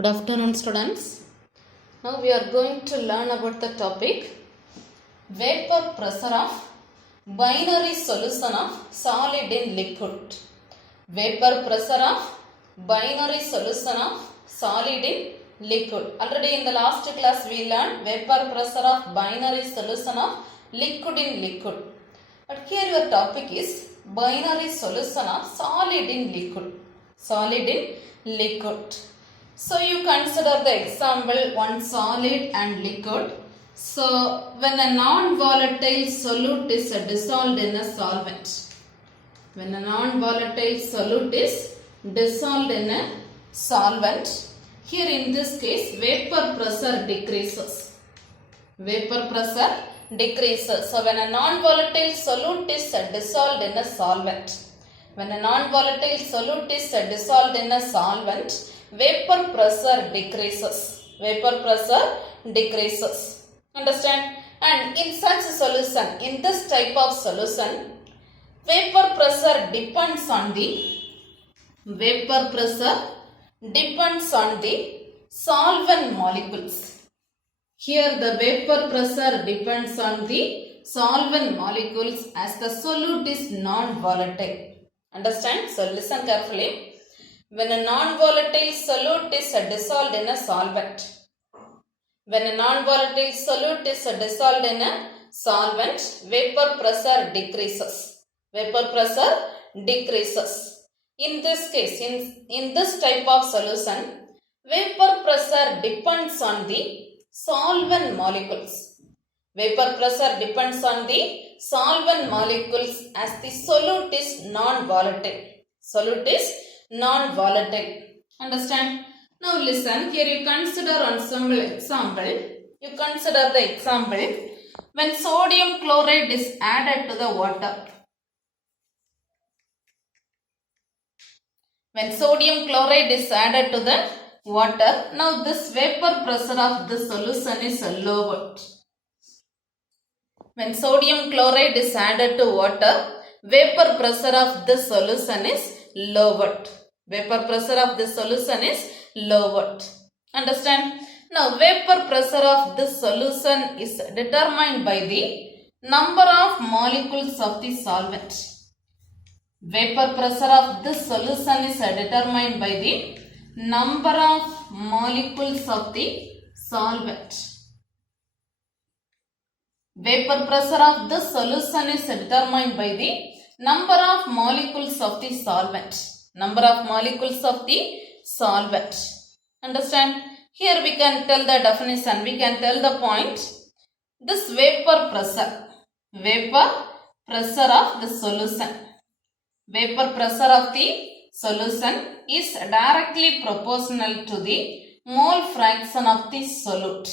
Good afternoon, students. Now we are going to learn about the topic vapor pressure of binary solution of solid in liquid. Vapor pressure of binary solution of solid in liquid. Already in the last class we learned vapor pressure of binary solution of liquid in liquid. But here your topic is binary solution of solid in liquid. Solid in liquid. So you consider the example one solid and liquid. So when a non-volatile solute is dissolved in a solvent. When a non-volatile solute is dissolved in a solvent. Here in this case vapor pressure decreases. Vapor pressure decreases. So when a non-volatile solute is dissolved in a solvent. When a non-volatile solute is dissolved in a solvent, vapor pressure decreases. Vapor pressure decreases. Understand? And in such a solution, in this type of solution, vapor pressure depends on the solvent molecules. Here the vapor pressure depends on the solvent molecules as the solute is non-volatile. Understand? So listen carefully. When a non-volatile solute is dissolved in a solvent. When a non-volatile solute is dissolved in a solvent, vapor pressure decreases. Vapor pressure decreases. In this case, in this type of solution, vapor pressure depends on the solvent molecules. Vapor pressure depends on the solvent molecules as the solute is non-volatile. Solute is non-volatile. Understand? Now listen, here you consider one simple example. You consider the example when sodium chloride is added to the water. When sodium chloride is added to the water, now this vapor pressure of the solution is lowered. When sodium chloride is added to water, vapor pressure of the solution is lowered. Vapor pressure of the solution is lowered. Understand? Now vapor pressure of this solution is determined by the number of molecules of the solvent. Vapor pressure of this solution is determined by the number of molecules of the solvent. Vapor pressure of this solution is determined by the number of molecules of the solvent. Number of molecules of the solvent. Understand? Here we can tell the definition. We can tell the point. This vapor pressure of the solution. Vapor pressure of the solution is directly proportional to the mole fraction of the solute.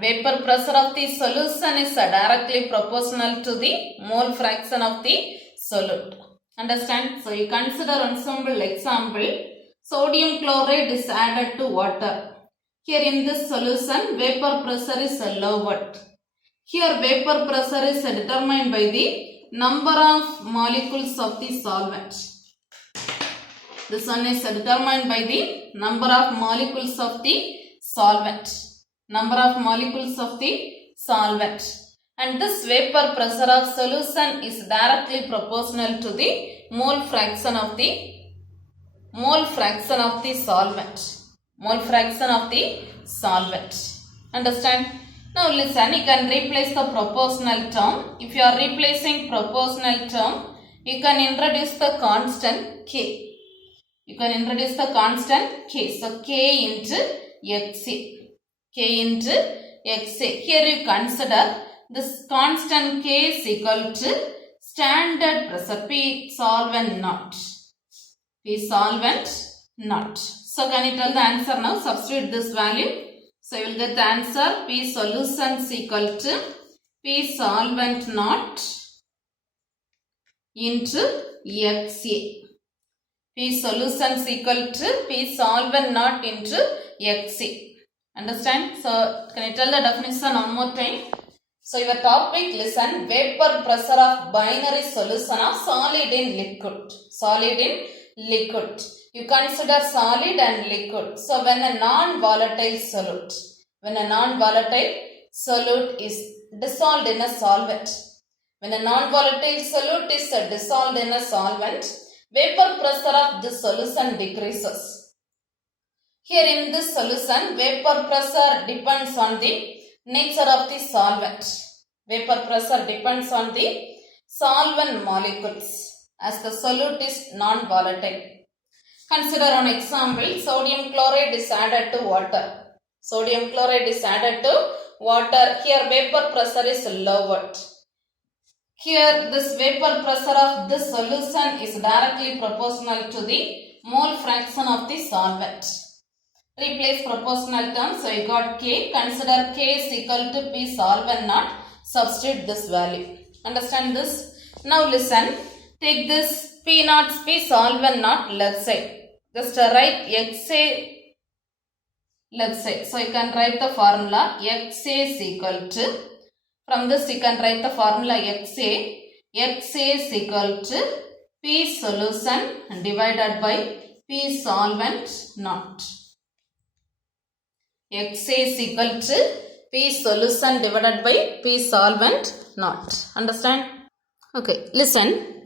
Vapor pressure of the solution is directly proportional to the mole fraction of the solute. Understand? So you consider one simple example. Sodium chloride is added to water. Here in this solution, vapor pressure is lowered. Here vapor pressure is determined by the number of molecules of the solvent. This one is determined by the number of molecules of the solvent. Number of molecules of the solvent. And this vapor pressure of solution is directly proportional to the mole fraction of the solvent. Mole fraction of the solvent. Understand? Now listen, you can replace the proportional term. If you are replacing proportional term, you can introduce the constant K. You can introduce the constant K. So K into Xa. K into Xa. Here you consider this constant K is equal to standard pressure P solvent naught. P solvent naught. So can you tell the answer now? Substitute this value. So you will get the answer P solution is equal to P solvent naught into Xa. P solution is equal to P solvent naught into Xa. Understand? So can you tell the definition one more time? So your topic, listen, vapor pressure of binary solution of solid in liquid. Solid in liquid. You consider solid and liquid. So when a non-volatile solute is dissolved in a solvent, when a non-volatile solute is dissolved in a solvent, vapor pressure of this solution decreases. Here in this solution, vapor pressure depends on the nature of the solvent. Vapor pressure depends on the solvent molecules as the solute is non-volatile. Consider an example. Sodium chloride is added to water. Sodium chloride is added to water. Here vapor pressure is lowered. Here this vapor pressure of this solution is directly proportional to the mole fraction of the solvent. Replace proportional terms. So you got K. Consider K is equal to P solvent naught. Substitute this value. Understand this? Now listen. Take this P naught P solvent naught left side. Just write XA left side. So you can write the formula XA is equal to, from this you can write the formula XA is equal to P solution divided by P solvent naught. XA is equal to P solution divided by P solvent naught. Understand? Okay, listen.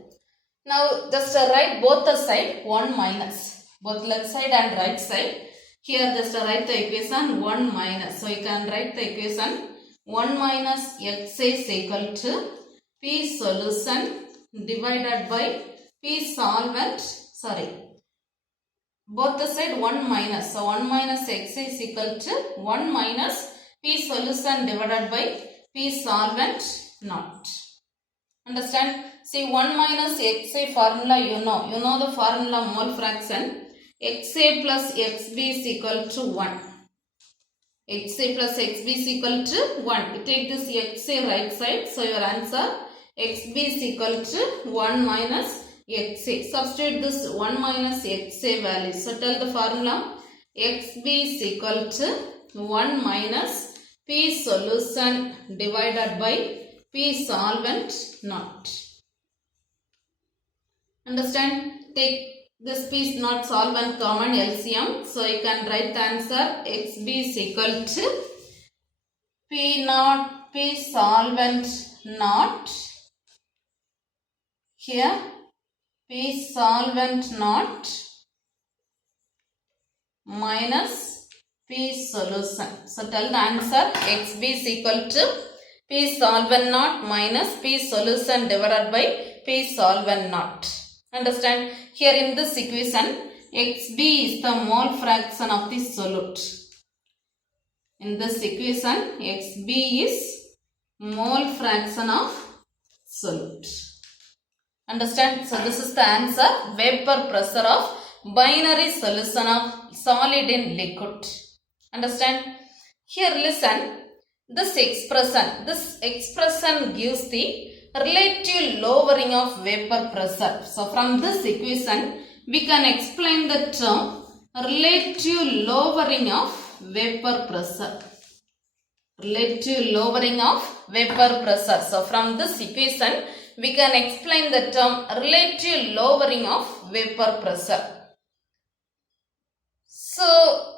Now just write both the side 1 minus. Both left side and right side. Here just write the equation 1 minus. So you can write the equation 1 minus X is equal to P solution divided by P solvent. Both the side 1 minus. So 1 minus X is equal to 1 minus P solution divided by P solvent naught. Understand? See 1 minus XA formula you know the formula mole fraction. XA plus XB is equal to 1. XA plus XB is equal to 1. You take this XA right side. So your answer XB is equal to 1 minus XA. Substitute this 1 minus XA value. So tell the formula XB is equal to 1 minus P solution divided by P solvent naught. Understand? Take this P is not solvent common LCM. So you can write the answer XB is equal to P naught P solvent naught. Here P solvent naught minus P solution. So tell the answer XB is equal to P solvent naught minus P solution divided by P solvent naught. Understand? Here in this equation, XB is the mole fraction of the solute. In this equation, XB is mole fraction of solute. Understand? So this is the answer. Vapor pressure of binary solution of solid in liquid. Understand? Here listen. This expression gives the relative lowering of vapor pressure. So from this equation, we can explain the term relative lowering of vapor pressure. Relative lowering of vapor pressure. So from this equation, we can explain the term relative lowering of vapor pressure. So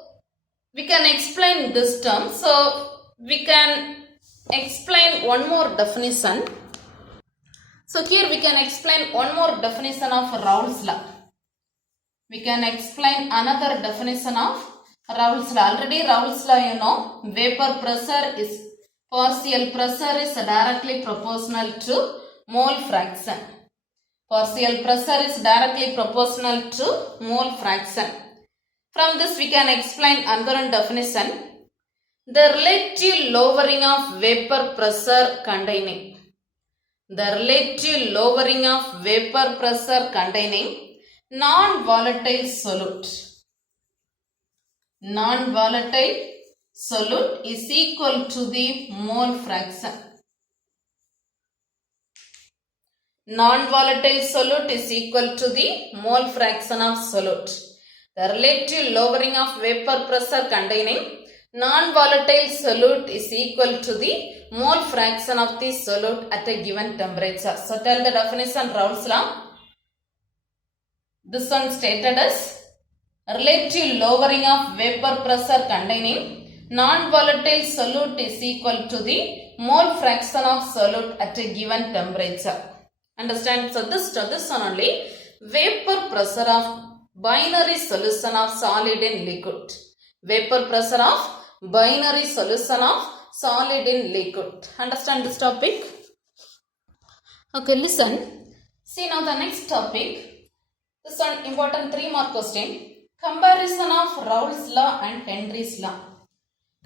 we can explain this term. So we can explain one more definition. So here we can explain one more definition of Raoult's law. We can explain another definition of Raoult's law. Already Raoult's law you know, vapor pressure is, partial pressure is directly proportional to mole fraction. Partial pressure is directly proportional to mole fraction. From this we can explain another definition. The relative lowering of vapor pressure containing. The relative lowering of vapor pressure containing non-volatile solute. Non-volatile solute is equal to the mole fraction. Non-volatile solute is equal to the mole fraction of solute. The relative lowering of vapor pressure containing non-volatile solute is equal to the mole fraction of the solute at a given temperature. So tell the definition Raoult's law. This one stated as relative lowering of vapor pressure containing non-volatile solute is equal to the mole fraction of solute at a given temperature. Understand? So this one only, vapor pressure of binary solution of solid in liquid. Vapor pressure of binary solution of solid in liquid. Understand this topic? Okay, listen. See now the next topic. This one important 3 mark question. Comparison of Raoult's law and Henry's law.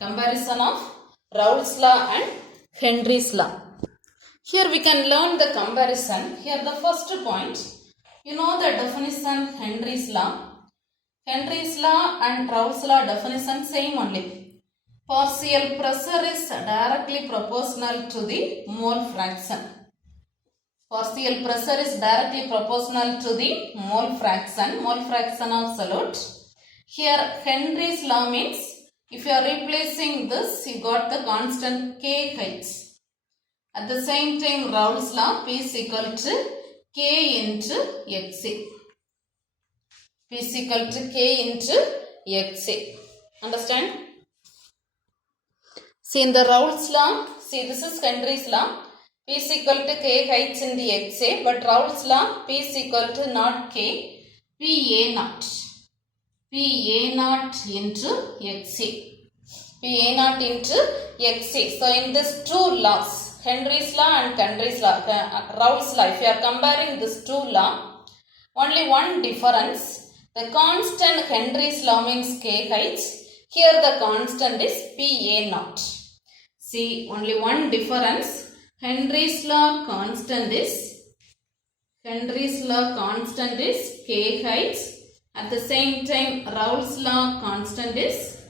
Comparison of Raoult's law and Henry's law. Here we can learn the comparison. Here the first point. You know the definition Henry's law. Henry's law and Raoult's law definition same only. Partial pressure is directly proportional to the mole fraction. Partial pressure is directly proportional to the mole fraction of solute. Here Henry's law means if you are replacing this, you got the constant kH. At the same time Raoult's law, P is equal to K into Xa. P is equal to K into Xa. Understand? See in the Raoult's law, see this is Henry's law. P is equal to kH in the Xa, but Raoult's law, P is equal to not K, Pa naught. Pa naught into Xa. Pa naught into Xa. So in these two laws, Henry's law and Raoult's law, if you are comparing these two laws, only one difference. The constant Henry's law means kH. Here the constant is Pa naught. See, only one difference. Henry's law constant is kH. At the same time Raoult's law constant is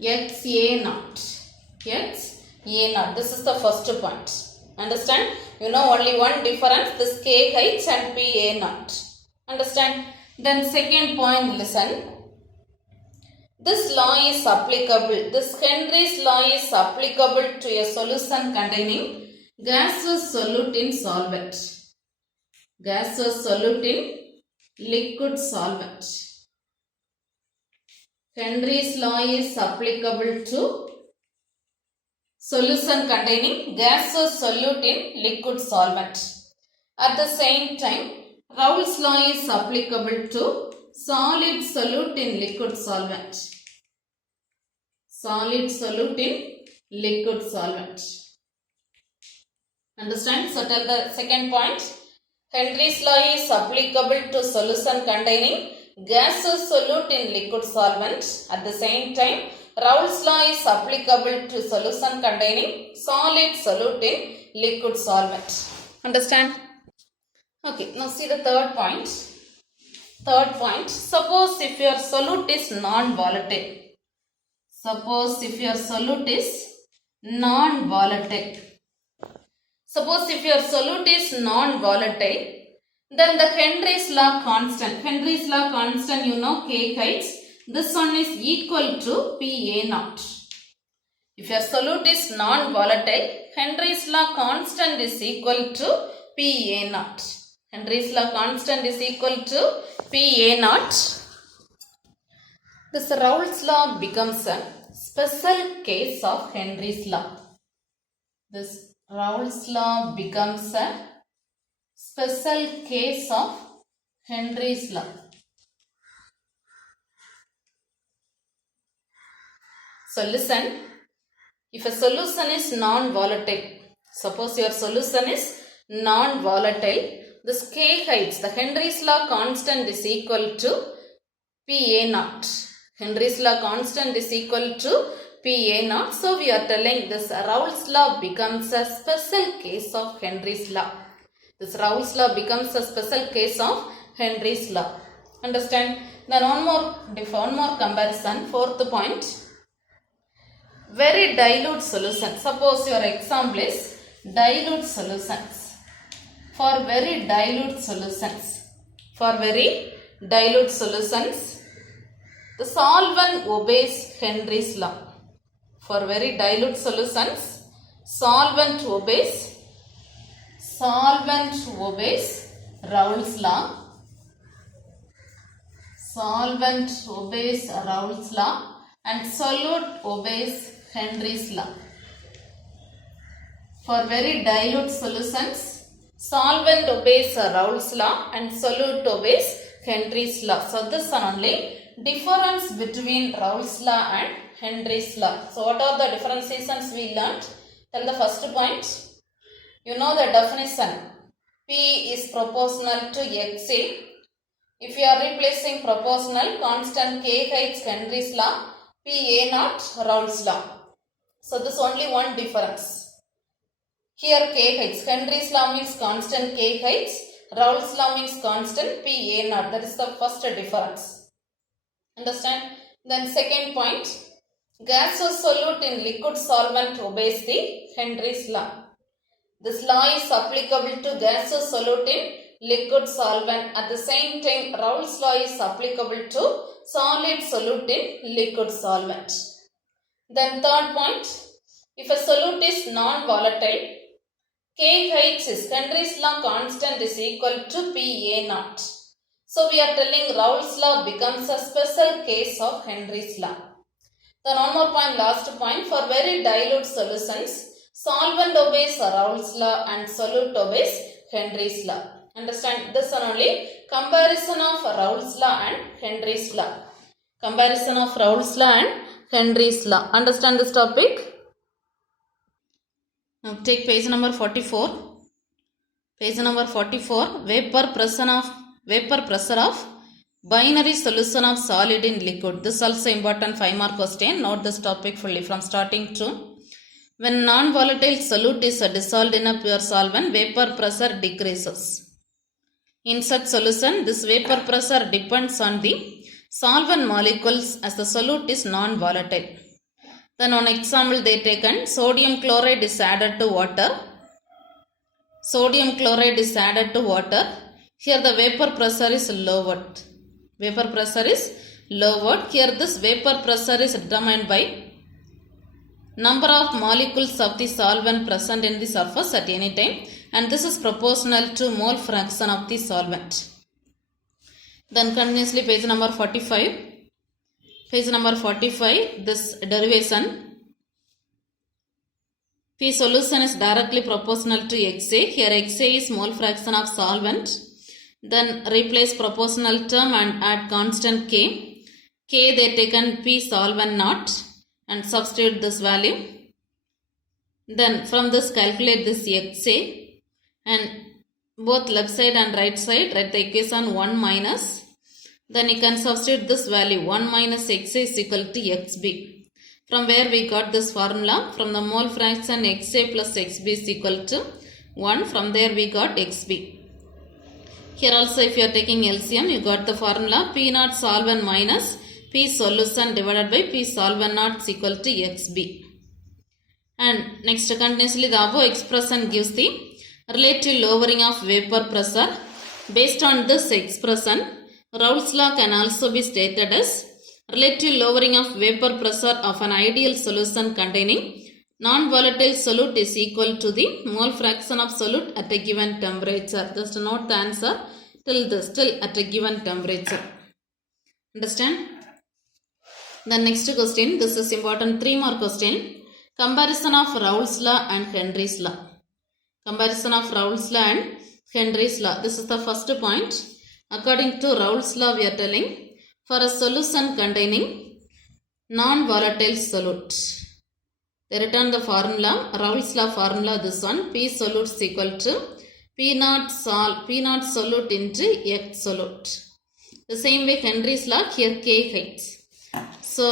Xa naught. Xa naught. This is the first point. Understand? You know only one difference, this kH and Pa naught. Understand? Then second point, listen. This law is applicable. This Henry's law is applicable to a solution containing gaseous solute in solvent. Gaseous solute in liquid solvent. Henry's law is applicable to solution containing gaseous solute in liquid solvent. At the same time, Raoult's law is applicable to solid solute in liquid solvent. Solid solute in liquid solvent. Understand? So tell the second point. Henry's law is applicable to solution containing gaseous solute in liquid solvent. At the same time, Raoult's law is applicable to solution containing solid solute in liquid solvent. Understand? Okay, now see the third point. Third point, suppose if your solute is non-volatile. Suppose if your solute is non-volatile. Suppose if your solute is non-volatile, then the Henry's law constant. Henry's law constant, you know, kH. This one is equal to Pa naught. If your solute is non-volatile, Henry's law constant is equal to Pa naught. Henry's law constant is equal to Pa naught. This Raoult's law becomes a special case of Henry's law. This Raoult's law becomes a special case of Henry's law. So listen, if a solution is non-volatile, suppose your solution is non-volatile, this kH, the Henry's law constant is equal to Pa naught. Henry's law constant is equal to Pa naught. So we are telling this Raoult's law becomes a special case of Henry's law. This Raoult's law becomes a special case of Henry's law. Understand? Then one more comparison. Fourth point. Very dilute solution. Suppose your example is dilute solutions. For very dilute solutions. The solvent obeys Henry's law. For very dilute solutions, solvent obeys Raoult's law. Solvent obeys Raoult's law and solute obeys Henry's law. For very dilute solutions, solvent obeys Raoult's law and solute obeys Henry's law. So this is only difference between Raoult's law and Henry's law. So what are the differentiations we learnt? Tell the first point. You know the definition. P is proportional to XA. If you are replacing proportional constant KH Henry's law, PA not Raoult's law. So this is only one difference. Here KH, Henry's law means constant KH, Raoult's law means constant PA naught. That is the first difference. Understand? Then second point, gaseous solute in liquid solvent obeys the Henry's law. This law is applicable to gaseous solute in liquid solvent. At the same time, Raoult's law is applicable to solid solute in liquid solvent. Then third point, if a solute is non-volatile, KH is Henry's law constant is equal to PA naught. So we are telling Raoult's law becomes a special case of Henry's law. Then one more point, last point, for very dilute solutions, solvent obeys Raoult's law and solute obeys Henry's law. Understand? This is only comparison of Raoult's law and Henry's law. Comparison of Raoult's law and Henry's law. Understand this topic? Now take page number 44. Page number 44. Vapor pressure of binary solution of solid in liquid. This is also important 5-mark question. Note this topic fully from starting to. When non-volatile solute is dissolved in a pure solvent, vapor pressure decreases. In such solution, this vapor pressure depends on the solvent molecules as the solute is non-volatile. Then on example they taken, sodium chloride is added to water. Sodium chloride is added to water. Here the vapor pressure is lowered. Vapor pressure is lowered. Here this vapor pressure is determined by number of molecules of the solvent present in the surface at any time, and this is proportional to mole fraction of the solvent. Then continuously page number 45. Page number 45, this derivation. P solution is directly proportional to XA. Here XA is mole fraction of solvent. Then replace proportional term and add constant K. K they taken P solvent naught and substitute this value. Then from this calculate this XA and both left side and right side write the equation 1 minus. Then you can substitute this value 1 minus XA is equal to XB. From where we got this formula? From the mole fraction XA plus XB is equal to 1. From there we got XB. Here also if you are taking LCM, you got the formula P naught solvent minus P solution divided by P solvent naught is equal to XB. And next continuously the above expression gives the relative lowering of vapor pressure. Based on this expression, Raoult's law can also be stated as relative lowering of vapor pressure of an ideal solution containing non-volatile solute is equal to the mole fraction of solute at a given temperature. Just note the answer till this, till at a given temperature. Understand? The next question, this is important 3-mark question. Comparison of Raoult's law and Henry's law. Comparison of Raoult's law and Henry's law. This is the first point. According to Raoult's law, we are telling for a solution containing non-volatile solute. They return the formula, Raoult's law formula, this one, P solute is equal to P naught solute into X solute. The same way Henry's law, here KH. So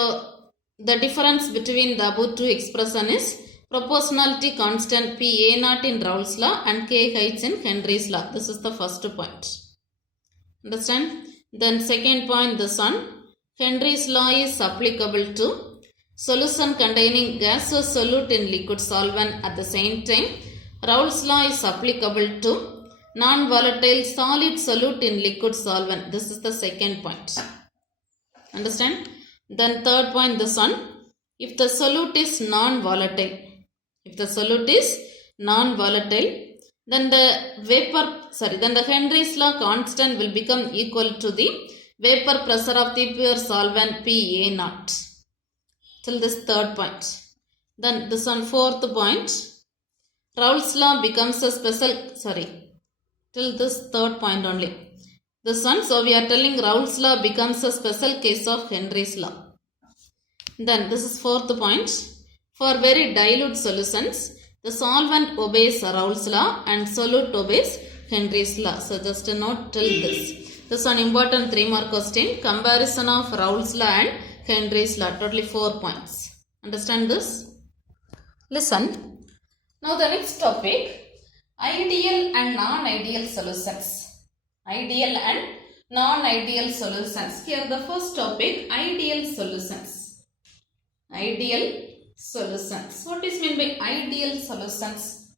the difference between the above two expression is proportionality constant PA naught in Raoult's law and KH in Henry's law. This is the first point. Understand? Then second point, this one, Henry's law is applicable to solution containing gaseous solute in liquid solvent. At the same time, Raoult's law is applicable to non-volatile solid solute in liquid solvent. This is the second point. Understand? Then third point, this one, if the solute is non-volatile, then the Henry's law constant will become equal to the vapor pressure of the pure solvent PA naught. Till this third point. Then this one fourth point. Raoult's law becomes a special, till this third point only. This one, so we are telling Raoult's law becomes a special case of Henry's law. Then this is fourth point. For very dilute solutions, the solvent obeys Raoult's law and solute obeys Henry's law. So just a note till this. This one important 3-mark question. Comparison of Raoult's law and Henry's law. Totally 4 points. Understand this? Listen. Now the next topic. Ideal and non-ideal solutions. Ideal and non-ideal solutions. Here the first topic. Ideal solutions. Ideal solutions. What is meant by ideal solutions?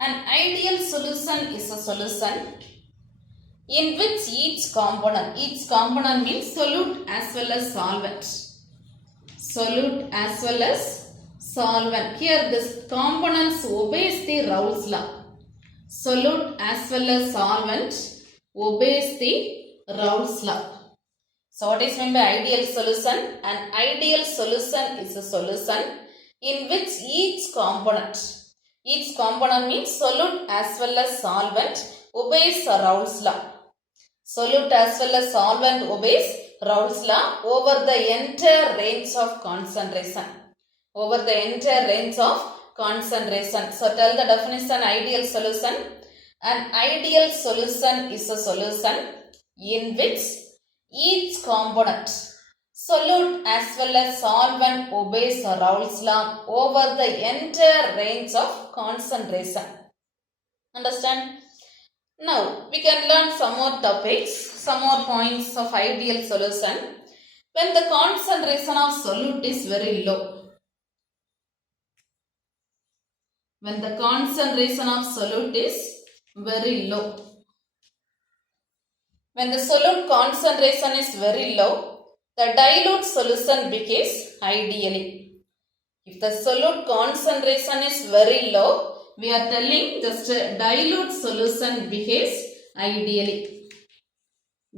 An ideal solution is a solution in which each component means solute as well as solvent. Solute as well as solvent. Here this components obeys the Raoult's law. Solute as well as solvent obeys the Raoult's law. So what is meant by ideal solution? An ideal solution is a solution in which each component means solute as well as solvent obeys Raoult's law. Solute as well as solvent obeys Raoult's law over the entire range of concentration. Over the entire range of concentration. So tell the definition ideal solution. An ideal solution is a solution in which each component, solute as well as solvent obeys Raoult's law over the entire range of concentration. Understand? Now we can learn some more topics, some more points of ideal solution. When the concentration of solute is very low. When the concentration of solute is very low. When the solute concentration is very low, the dilute solution behaves ideally. If the solute concentration is very low, we are telling just a dilute solution behaves ideally.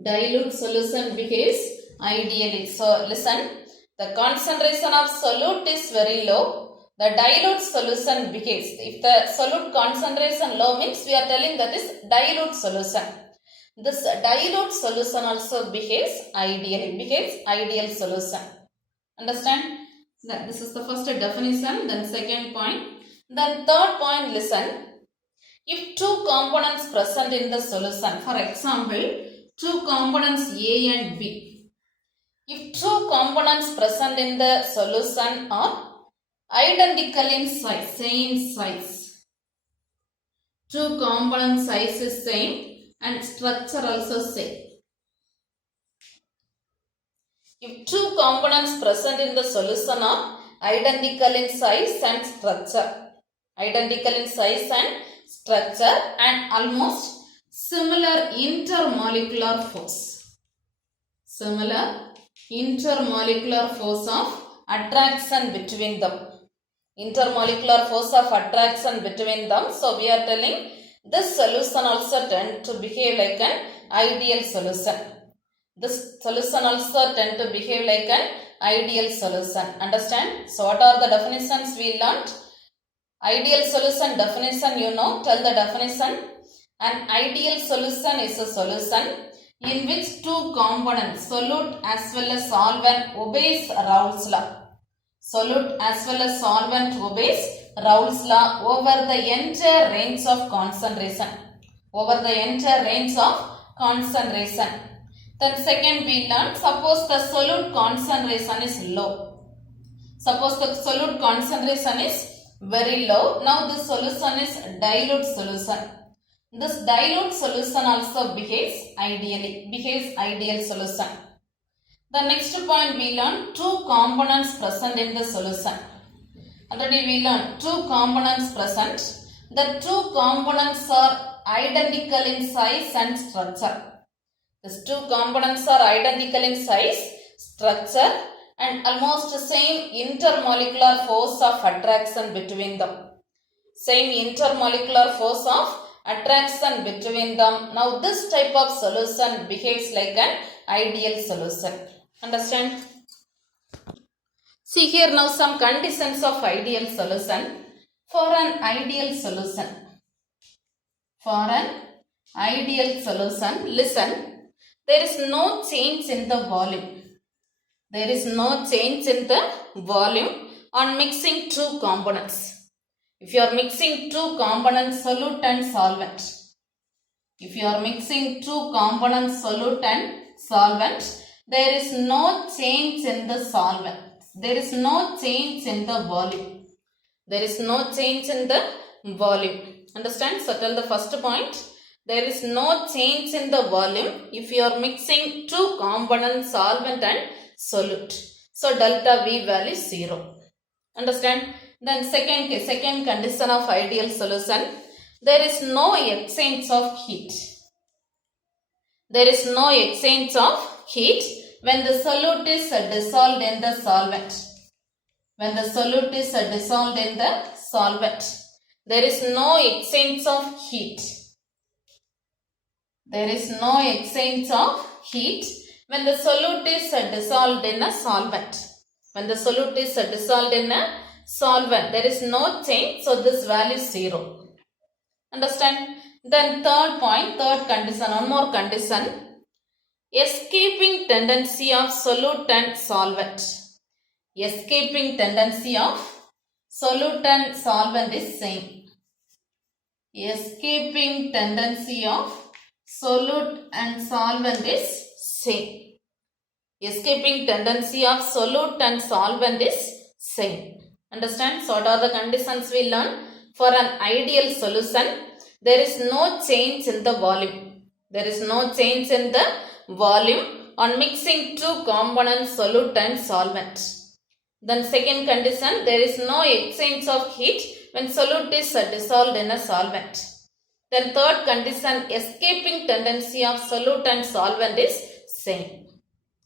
Dilute solution behaves ideally. So listen, the concentration of solute is very low. The dilute solution behaves. If the solute concentration low means we are telling that is dilute solution. This dilute solution also behaves ideally. Behaves ideal solution. Understand? This is the first definition. Then second point. Then third point, listen. If two components present in the solution, for example, two components A and B. If two components present in the solution are identical in size, same size. Two component size is same and structure also same. If two components present in the solution are identical in size and structure, and almost similar intermolecular force. Similar intermolecular force of attraction between them. Intermolecular force of attraction between them. So we are telling this solution also tend to behave like an ideal solution. This solution also tend to behave like an ideal solution. Understand? So what are the definitions we learnt? Ideal solution definition you know. Tell the definition. An ideal solution is a solution in which two components, solute as well as solvent, obeys Raoult's law. Solute as well as solvent obeys Raoult's law over the entire range of concentration. Over the entire range of concentration. Then second we learned, suppose the solute concentration is low. Suppose the solute concentration is very low. Now this solution is dilute solution. This dilute solution also behaves ideally. Behaves ideal solution. The next point we learned, two components present in the solution. Already we learned two components present. The two components are identical in size and structure. These two components are identical in size, structure and almost same intermolecular force of attraction between them. Same intermolecular force of attraction between them. Now this type of solution behaves like an ideal solution. Understand? See here now some conditions of ideal solution. For an ideal solution, listen, there is no change in the volume. There is no change in the volume on mixing two components. If you are mixing two components, solute and solvent. If you are mixing two components, solute and solvent, there is no change in the solvent. There is no change in the volume. There is no change in the volume. Understand? So tell the first point. There is no change in the volume if you are mixing two components, solvent and solute. So delta V value is 0. Understand? Then second condition of ideal solution. There is no exchange of heat. There is no exchange of heat when the solute is dissolved in the solvent. When the solute is dissolved in the solvent, there is no exchange of heat. There is no exchange of heat when the solute is dissolved in a solvent. When the solute is dissolved in a solvent, there is no change, so this value is 0. Understand? Then third condition, one more condition. Escaping tendency of solute and solvent. Escaping tendency of solute and solvent is same. Escaping tendency of solute and solvent is same. Escaping tendency of solute and solvent is same. Understand? So what are the conditions we learn? For an ideal solution, there is no change in the volume. There is no change in the volume on mixing two components, solute and solvent. Then second condition, there is no exchange of heat when solute is dissolved in a solvent. Then third condition, escaping tendency of solute and solvent is same.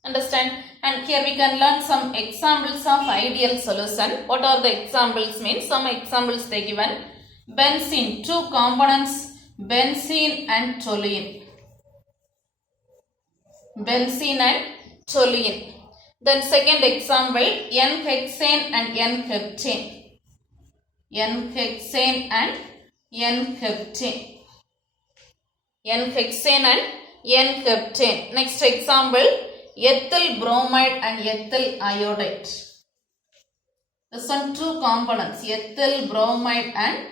Understand? And here we can learn some examples of ideal solution. What are the examples means? Some examples they given. Benzene, two components, benzene and toluene. Benzene and toluene. Then second example, N-hexane and N-heptane. N-hexane and N-heptane. N-hexane and N-heptane. Next example, ethyl bromide and ethyl iodide. This one two components, ethyl bromide and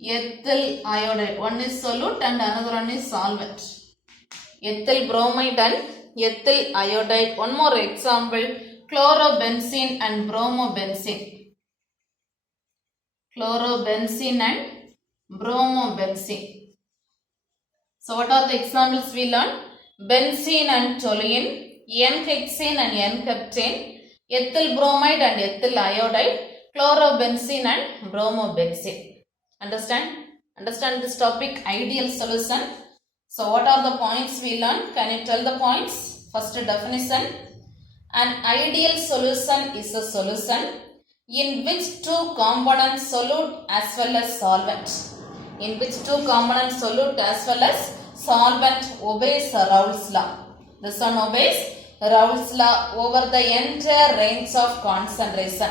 ethyl iodide. One is solute and another one is solvent. Ethyl bromide and ethyl iodide. One more example, chlorobenzene and bromobenzene. Chlorobenzene and bromobenzene. So what are the examples we learned? Benzene and toluene, N-hexane and N-heptane, ethyl bromide and ethyl iodide, chlorobenzene and bromobenzene. Understand? Understand this topic, ideal solution. So what are the points we learned? Can you tell the points? First definition. An ideal solution is a solution in which two components, solute as well as solvent. In which two components, solute as well as solvent obeys Raoult's law. This one obeys Raoult's law over the entire range of concentration.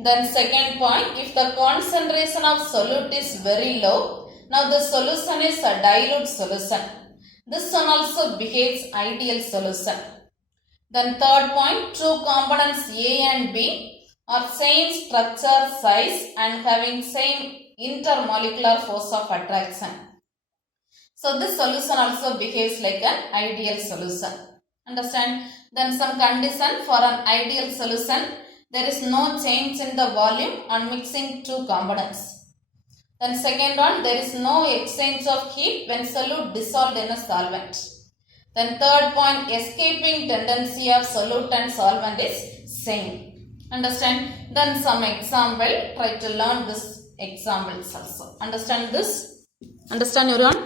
Then second point, if the concentration of solute is very low, now the solution is a dilute solution. This one also behaves ideal solution. Then third point, two components A and B are same structure, size and having same intermolecular force of attraction. So this solution also behaves like an ideal solution. Understand? Then some condition for an ideal solution, there is no change in the volume on mixing two components. Then second one, there is no exchange of heat when solute dissolved in a solvent. Then third point, escaping tendency of solute and solvent is same. Understand? Then some example, try to learn this examples also. Understand this? Understand everyone?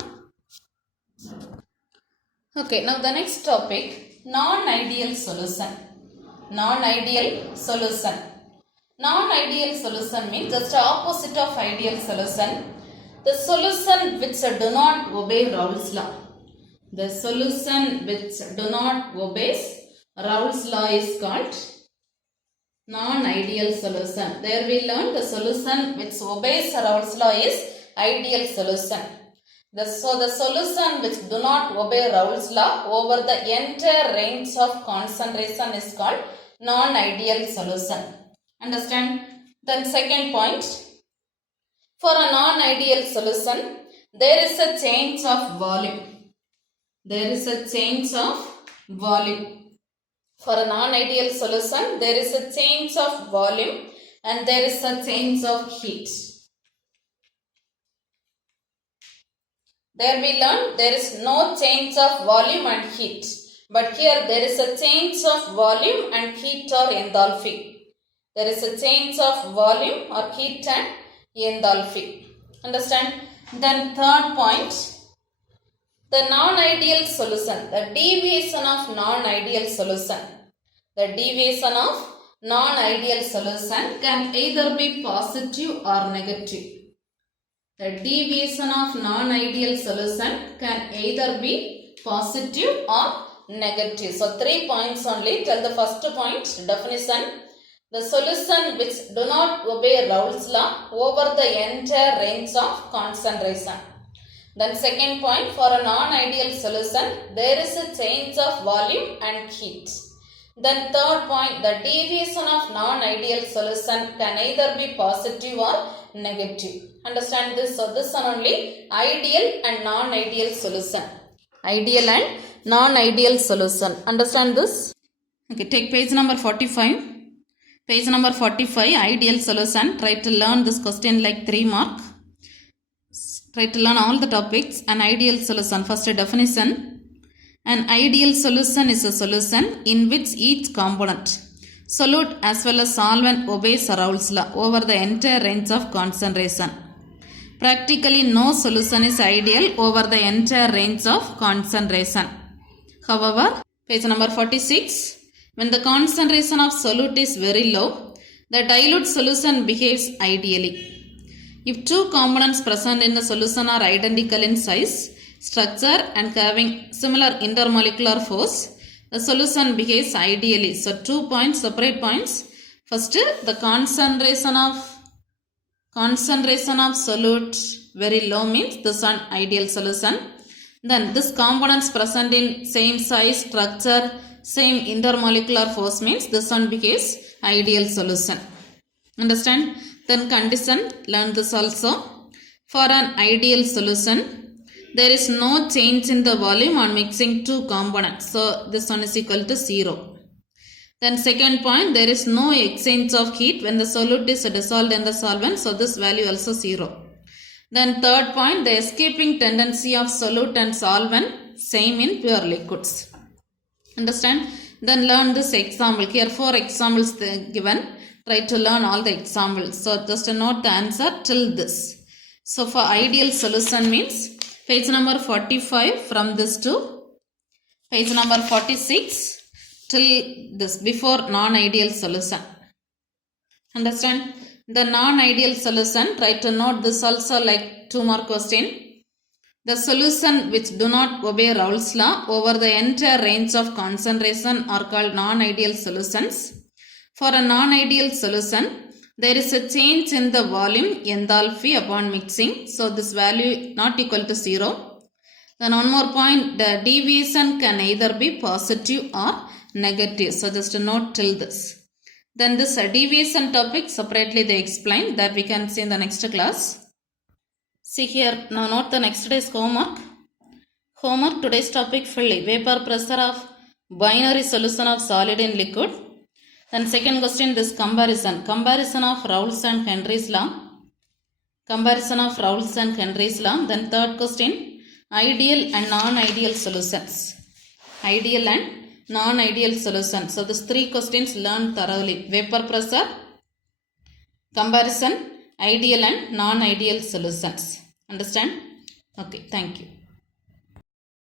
Okay, now the next topic, non-ideal solution. Non-ideal solution. Non-ideal solution means just opposite of ideal solution. The solution which do not obey Raoult's law. The solution which do not obey Raoult's law is called non-ideal solution. There we learn the solution which obeys Raoult's law is ideal solution. So the solution which do not obey Raoult's law over the entire range of concentration is called non-ideal solution. Understand? Then second point, for a non-ideal solution, there is a change of volume. There is a change of volume. For a non-ideal solution, there is a change of volume and there is a change of heat. There we learn there is no change of volume and heat. But here there is a change of volume and heat or enthalpy. There is a change of volume or heat and enthalpy. Understand? Then third point, the non-ideal solution, the deviation of non-ideal solution. The deviation of non-ideal solution can either be positive or negative. The deviation of non-ideal solution can either be positive or negative. So 3 points only. Tell the first point, definition. The solution which do not obey Raoult's law over the entire range of concentration. Then second point, for a non-ideal solution, there is a change of volume and heat. Then third point, the deviation of non-ideal solution can either be positive or negative. Understand this? So this one only, ideal and non-ideal solution. Ideal and non-ideal solution. Understand this? Okay, take page number 45. Page number 45, ideal solution. Try to learn this question like 3 mark. Try to learn all the topics. An ideal solution. First, a definition. An ideal solution is a solution in which each component, solute as well as solvent, obeys Raoult's law over the entire range of concentration. Practically no solution is ideal over the entire range of concentration. However, page number 46, when the concentration of solute is very low, the dilute solution behaves ideally. If two components present in the solution are identical in size, structure and having similar intermolecular force, the solution behaves ideally. So 2 points, separate points. First, the concentration of solute very low means this one ideal solution. Then this components present in same size, structure, same intermolecular force means this one behaves ideal solution. Understand? Then condition, learn this also. For an ideal solution, there is no change in the volume on mixing two components. So this one is equal to 0. Then second point, there is no exchange of heat when the solute is dissolved in the solvent. So this value also 0. Then third point, the escaping tendency of solute and solvent same in pure liquids. Understand? Then learn this example. Here 4 examples given. Try to learn all the examples. So just note the answer till this. So for ideal solution means page number 45 from this to page number 46 till this, before non-ideal solution. Understand? The non-ideal solution, try to note this also like 2 more question. The solution which do not obey Raoult's law over the entire range of concentration are called non-ideal solutions. For a non-ideal solution, there is a change in the volume enthalpy upon mixing. So this value not equal to 0. Then one more point, the deviation can either be positive or negative. So just note till this. Then this deviation topic separately they explain, that we can see in the next class. See here, now note the next day's homework. Homework, today's topic fully, vapor pressure of binary solution of solid in liquid. Then second question, this comparison of Raoult's and Henry's law. Comparison of Raoult's and Henry's law. Then third question, ideal and non-ideal solutions. Ideal and non-ideal solutions. So these 3 questions learn thoroughly. Vapor pressure, comparison, ideal and non-ideal solutions. Understand? Okay, thank you.